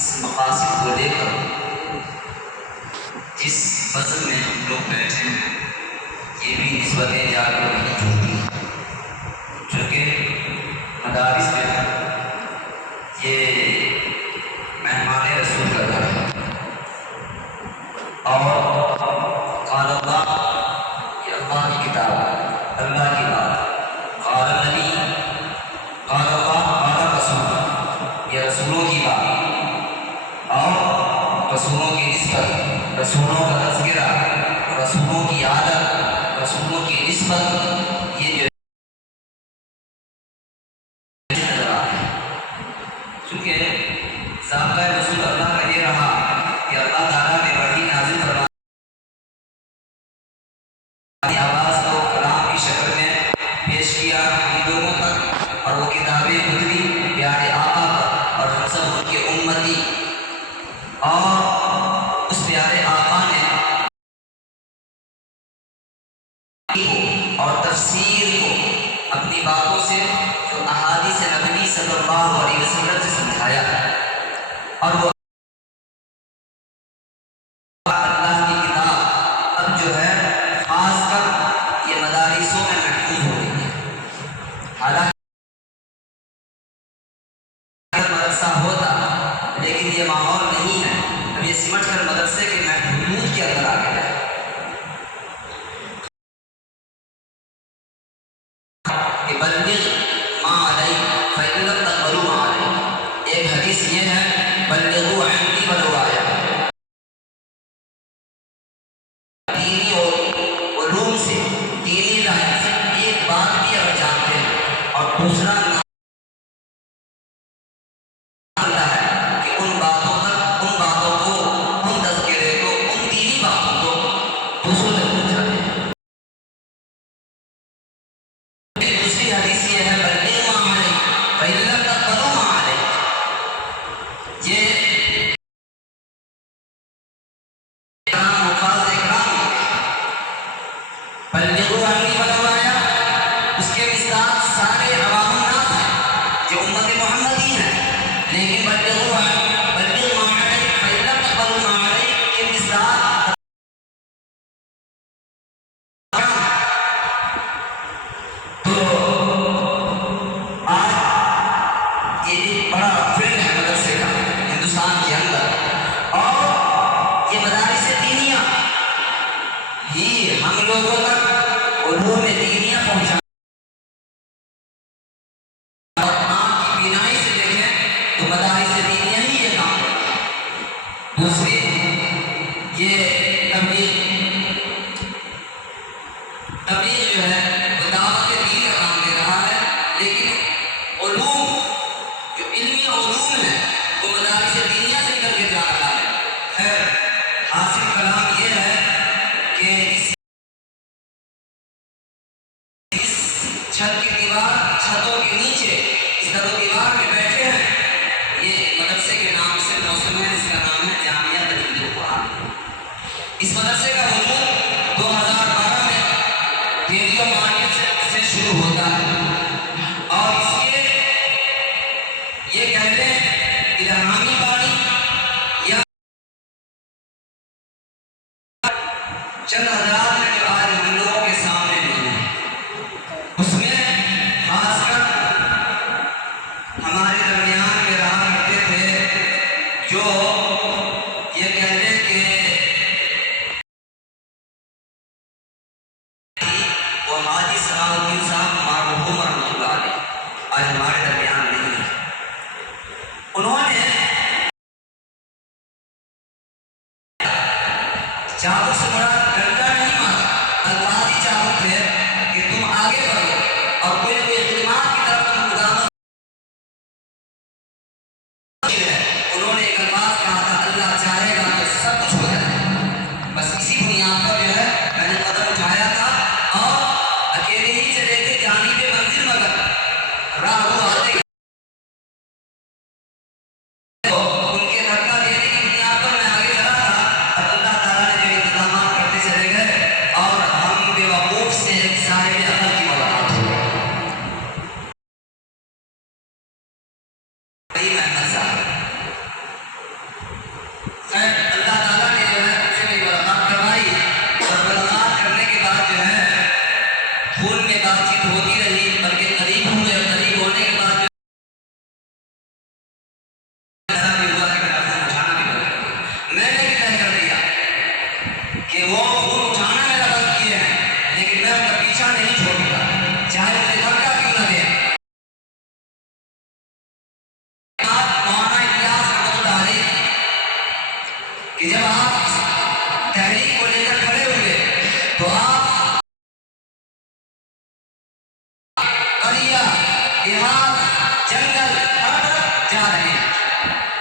اس مقاصد کو لے کر جس فصل میں ہم لوگ بیٹھے ہیں یہ بھی نسبتیں جا کر نہیں جڑتی، چونکہ مدارس میں یہ مہمان رسول کا گھر ہے، اور قال اللہ یہ اللہ کی کتاب، اللہ کی بات، قال نبی، قال اللہ، قال رسول یہ رسولوں کی بات، اور رسولوں کی نسبت، رسولوں کا تذکرہ، رسولوں کی عادت، رسولوں کی نسبت، یہ جو نظر آ ہے، چونکہ ضابطۂ رسول اللہ کا یہ رہا کہ اللہ تعالیٰ نے وحی نازل فرمائی، آواز کو کلام کی شکل میں پیش کیا ہم لوگوں تک، اور وہ کتابیں اتری پیارے آقا پر، اور ہم سب ان کے امتی، اور اس پیارے آقا نے اور تفسیر کو اپنی باتوں سے جو احادیث نبوی صلی اللہ علیہ وسلم سے سمجھایا ہے، اور وہ اللہ کی کتاب اب جو ہے خاص کر یہ مدارسوں میں محفوظ ہو رہی ہے، حالانکہ مدرسہ ہوتا لیکن یہ ماحول نہیں ہے، اب یہ سمجھ کر مدرسے کے محدود کے اندر آ گیا ہے کہ بلغ ما علیہ فإن لم تقبلوا ما علیہ، ایک حدیث یہ ہے بلغوا عنی ولو آیہ، دینی علوم سے، دینی لائن سے ایک بات بھی اگر جانتے ہیں اور دوسرا نہ جانتا ہے کہ ان باتوں تک، ان باتوں کو، ان تذکرے کو، ان دینی باتوں کو دوسروں تک پہنچاتے ہیں۔ دوسری حدیث یہ ہے بلغ ما علیہ فإن لم تقبلوا ما علیہ، یہ الفاظ اکرام بلغوا عنی ولو آیہ، اس کے مصداق سارے عوام الناس ہیں جو امت محمدی ہیں، لیکن بلغ ما علیہ فإن لم تقبلوا ما علیہ کے مصداق تو آج یہ ایک بڑا فیلڈ ہے مدرسے کا ہندوستان کے اندر، اور یہ مدارس دینیہ ہی ہم لوگوں تک علوم دینیہ پہنچا، اور آپ کی بینائی سے دیکھیں تو مدارس دینیہ ہی یہ کام کرتا ہے۔ دوسری یہ تبلیغ جو ہے وہ دعوت دین کا کام دے رہا ہے، لیکن علوم جو علمی علوم ہے وہ مدارس دینیہ سے نکل کے جا رہا ہے۔ خیر حاصل کلام یہ ہے کہ اس چھت کی دیوار، چھتوں کے نیچے اس در و دیوار میں بیٹھے ہیں، یہ مدرسے کے نام سے موسم ہے، اس کا نام ہے جامعہ تجوید القرآن۔ اس مدرسے کا وجود 2012 میں ریڈیو مارکیٹ سے شروع ہوتا ہے، اور اس کے یہ کہتے ہیں الہامی بانی یا چند حضرات نے جو آج ہم لوگوں کے سامنے موجود ہیں، اس میں خاص کر ہمارے درمیان میں رہا کرتے تھے جو یہ کہتے ہیں کہ وہ حاجی صلاح الدین صاحب مرحوم رحمۃ اللہ علیہ آج ہمارے درمیان نہیں ہے۔ انہوں نے چابک سے بڑا ڈنڈا نہیں مارا، الفاظ ہی چابک تھے کہ تم آگے بڑھو اور کوئی نہ کوئی خدمات کی طرف تم قدامت ہے۔ انہوں نے ایک الفاظ کہا تھا اللہ چاہے گا تو سب کچھ ہو جائے، بس اسی بنیاد پر جو ہے میں نے قدم اٹھایا تھا، اور اکیلے ہی چلے تھے جانب منزل مگر راہ وہ آتے گئے تو ان کے دھکا دینے کی بنیاد پر میں آگے چلا تھا، اور اللہ تعالیٰ نے جو انتظامات کرتے چلے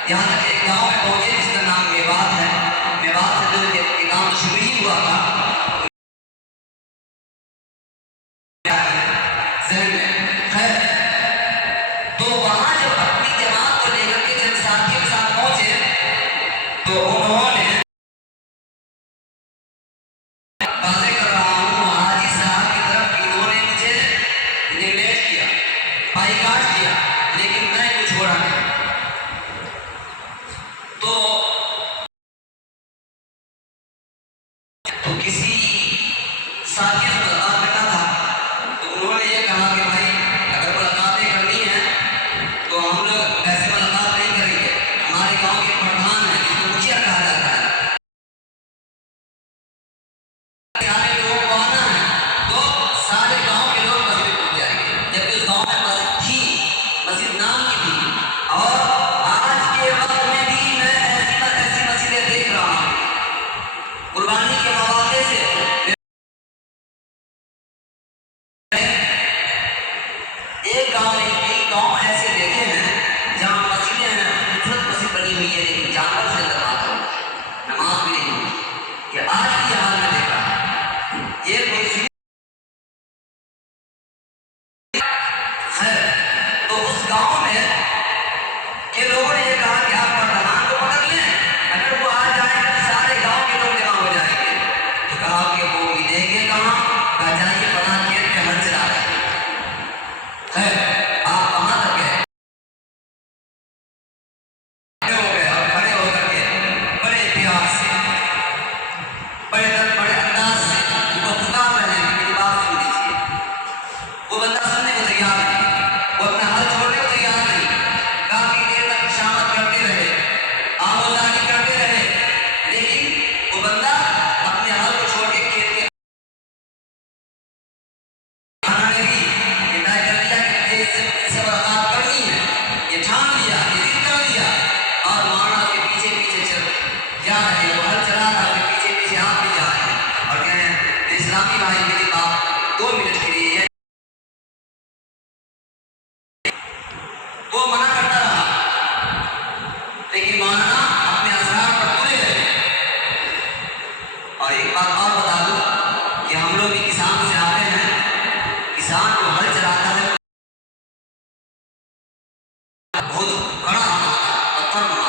یہاں تک ایک گاؤں میں پہنچے جس کا نام میوات ہے. میوات سے جو یہ کام شروع ہی ہوا تھا ذہن میں. خیر تو وہاں جب اپنی جماعت کو لے کر کے جب ساتھیوں کے ساتھ پہنچے تو انہوں نے واضح کر رہا ہوں حاجی صاحب کی طرف انہوں نے مجھے نیگلیکٹ کیا, بائیکاٹ کیا, لیکن میں کو چھوڑا نہیں. تو کسی ساتھی سے ملاقات کرنا تھا تو انہوں نے یہ کہا کہ بھائی اگر ملاقاتیں کرنی ہیں تو ہم لوگ ایسے ملاقات نہیں کریں گے. ہمارے گاؤں کے پردھان ہیں جس کو مکھیا کہا جاتا ہے, سارے لوگوں کو آنا ہے تو سارے گاؤں کے لوگ مسجد پہنچ جائیں گے. جبکہ اس گاؤں میں مسجد تھی, مسجد نام کی تھی, اور آج کے وقت میں بھی میں ایسی مسجدیں دیکھ رہا ہوں. قربانی کے مواقع سے ایک گاؤں نہیں کئی گاؤں ایسے دیکھے ہیں جہاں مسجدیں ہیں, خوبصورت مسجد بنی ہوئی ہے لیکن جانور سے اندر آتا ہو, نماز بھی نہیں ہوتی. یہ آج کی حال میں دیکھا ہے. یہ کوئی ہے. تو اس گاؤں میں کے لوگوں نے یہ کہا کہ آپ پردھان کو پکڑ لیں, اگر وہ آ جائیں گے تو سارے گاؤں کے لوگ جمع ہو جائیں گے. تو کہا کہ وہ ملیں گے کہاں, کہا جائیے فلاں کھیت میں ہل چلا رہے ہیں. خیر آپ کہاں تک گئے, کھڑے ہو گئے, اور کھڑے ہو کر کے بڑے پیار سے بڑے انداز سے ان کو پکار رہے ہیں کہ میری بات سن لیجیے. وہ بندہ سننے کو تیار نہیں, وہ اپنا حل چھوڑنے کو تیار نہیں. کافی دیر تک شامت کرتے رہے, آموزانی کرتے رہے, لیکن وہ بندہ اپنے حل کو چھوڑ کے کھیت کے آنا نے بھی یہ طے کر لیا کہ مجھے اس سے ملاقات کرنی ہے. یہ ٹھان لیا, یہ ضد کر لیا, اور مولانا کے پیچھے پیچھے چل جا رہے ہیں. وہ حل چلا رہا ہے, پیچھے پیچھے آپ بھی جا رہے ہیں, اور کہہ رہے ہیں اسلامی بھائی میری بات 2 منٹ کے لیے. وہ منع کرتا رہا, لیکن مولانا اپنے اسرار پر پورے رہے. اور ایک بات اور بتا دوں کہ ہم لوگ بھی کسان سے آتے ہیں, کسان کو ہل چلاتا ہے بہت کڑا ہونا پتھر ہونا.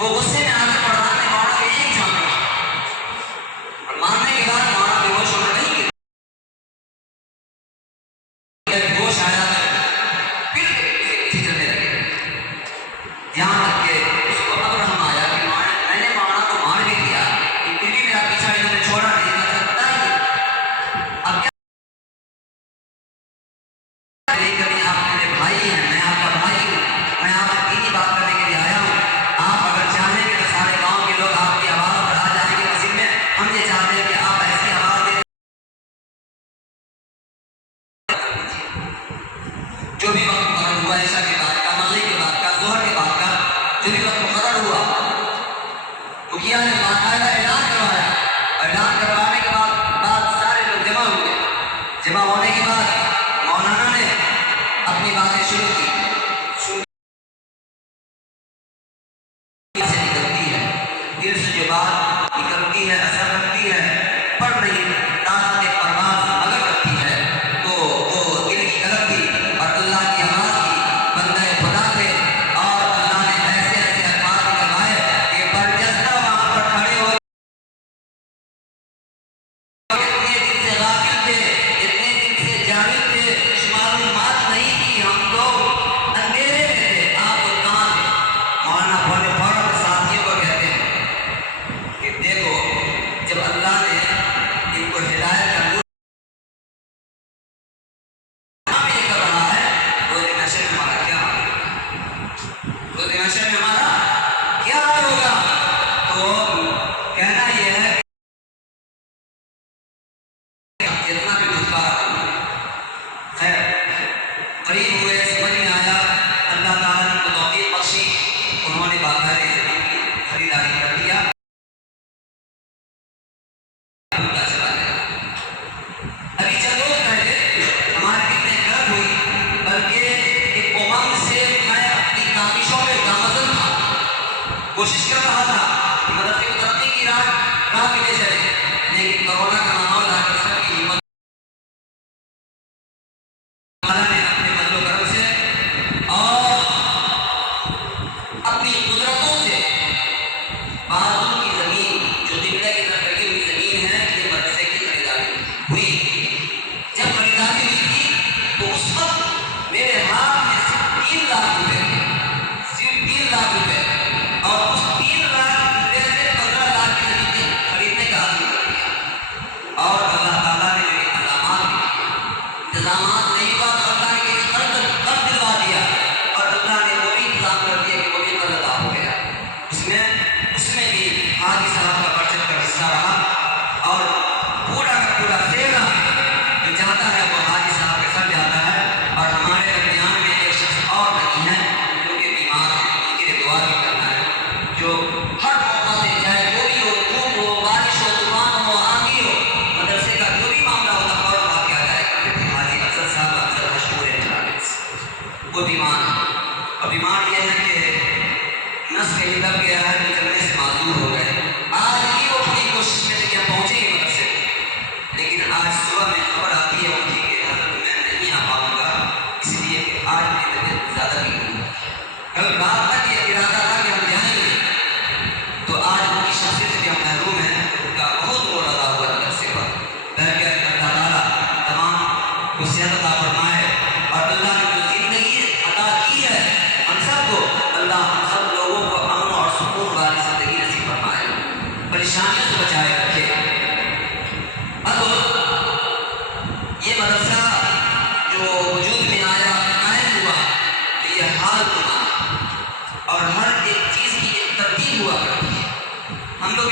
وہ غصے میں آ کے پردھان نے مولانا کے ایک جھانک مارا, اور مارنے کے بعد مولانا بے ہوش ہونے نہیں گرے. جب ہوش آیا پھر پیچھے چلنے لگے, یہاں تک کہ اس کو اب رحم آیا کہ میں نے مولانا کو مار بھی دیا, پھر بھی میرا پیچھا انہوں نے چھوڑا نہیں. مطلب بتائیے اب کیا نہیں کرنی. آپ میرے بھائی ہیں, میں آپ کا بھائی ہوں, میں آپ سے دینی بات کرنے کے لیے آیا ہوں. آپ اگر چاہیں گے تو سارے گاؤں کے لوگ آپ کی آواز پر آ جائیں گے مسجد میں. ہم یہ چاہتے ہیں کہ آپ ایسی آواز دیں جو بھی وقت مقرر ہوا, عشاء کے بعد کا, مغرب کے بعد کا, ظہر کے بعد کا, جو بھی وقت مقرر ہوا, مکھیا نے باقاعدہ اعلان کروایا. اعلان کروانے کے بعد سارے لوگ جمع ہوئے. جمع ہونے کے بعد مولانا نے اپنی باتیں شروع کی. دل سے نکلتی ہے, دل سے جو بات نکلتی ہے اثر رکھتی ہے, پر نہیں طاقت پرواز اگر رکھتی ہے تو وہ دل کی قلب تھی اور اللہ کی آواز کی. بندہ خدا تھے اور اللہ نے ایسے ایسے الفاظ نکلوائے کہ برجستہ وہاں پر کھڑے ہو. اتنے دن سے غافل تھے, اتنے دن سے جاہل تھے, معلومات نہیں تھی, ہم لوگ اندھیرے میں تھے, آپ لوگ کہاں تھے. مولانا بولے فوراً ساتھیوں کو کہتے ہیں کہ دیکھو جب اللہ نے ان کو ہدایت کا نور یہ کر رہا ہے, روز محشر میں ہمارا کیا حال ہوگا, روز محشر میں ہمارا کیا حال ہوگا. تو کہنا یہ ہے کہ جتنا بھی دشوار ہے, خیر قریب ہوئے, سمجھ میں آیا, اللہ تعالیٰ نے ان کو توفیق بخشی, انہوں نے باقاعدہ زمین کی خریداری کر دیا. ابھی چند روز پہلے ہمارے کتنے گرد ہوئی, بلکہ ایک امنگ سے میں اپنی کاوشوں میں دامن کوشش کر رہا تھا کہ مدرسے کو ترقی کی راہ پہ لے چلے، لیکن کرونا کا ماحول آ کر سب کی ہمت نے اپنے فضل و کرم سے اور اپنی قدرتوں سے بازو کی زمین جو قبلہ کی طرف لگی ہوئی زمین ہے، یہ مدرسے کی خریداری ہوئی۔ جب خریداری ہوئی تھی تو اس وقت میرے ہاتھ میں صرف 3 لاکھ روپے تھے، صرف 3 لاکھ روپے، اور اس 3 لاکھ روپے سے 15 لاکھ کی زمین خریدنے کا عزم کر دیا۔ اور اللہ تعالیٰ نے جو انتظامات نہیں ہوا تو اللہ نے ایک قرض دلوا دیا، اور اللہ نے وہ بھی انتظام کر دیا کہ وہ بھی قرض ادا ہو گیا۔ اس میں بھی حاجی صاحب کا برکت کا حصہ رہا، اور پورا کا پورا سیوا جو جاتا ہے وہ حاجی صاحب کے سر جاتا ہے۔ اور ہمارے درمیان میں ایک شخص اور نہیں ہے جو کہ بیمار ہے، ان کے لیے دعا بھی کرنا ہے، جو ہر موقع سے چاہے جو بھی ہو، دھوپ ہو، بارش ہو، طوفان ہو، آندھی ہو، مدرسے کا جو بھی معاملہ ہوتا ہے فوراً بھاگ کے آ جایا کرتے تھے۔ حاجی افضل صاحب افضل مشہور ہے، وہ بیمار ہے، اور بیمار یہ ہے کہ نس کہیں دب گیا ہے تو چلنے سے معذور ہو گئے۔ آج بھی وہ پوری کوشش میں تھے کہ ہم پہنچیں گے مدرسے میں، لیکن آج صبح میں خبر آتی ہے ان کی کہ حضرت میں نہیں آ پاؤں گا، اس لیے کہ آج میری طبیعت زیادہ نہیں ہوئی۔ کل رات تک یہ ارادہ تھا کہ ہم جائیں گے، تو آج ان کی شخصیت سے بھی ہم محروم ہیں۔ ان کا بہت بڑا ادا ہوا مدرسے پر، بہرکہ اللہ تعالیٰ تمام کو صحت عطا فرمائے، اور اللہ نے جو زندگی عطا کی ہے ہم سب کو، اللہ ہم سب لوگوں کو امن اور سکون والی زندگی نصیب فرمائے، پریشانیوں سے بچائے رکھے۔ اب یہ مدرسہ جو وجود میں آیا، قائم ہوا، تو یہ حال بنا، اور ہر ایک چیز کی ایک ترتیب ہوا کرتی ہے۔ ہم لوگ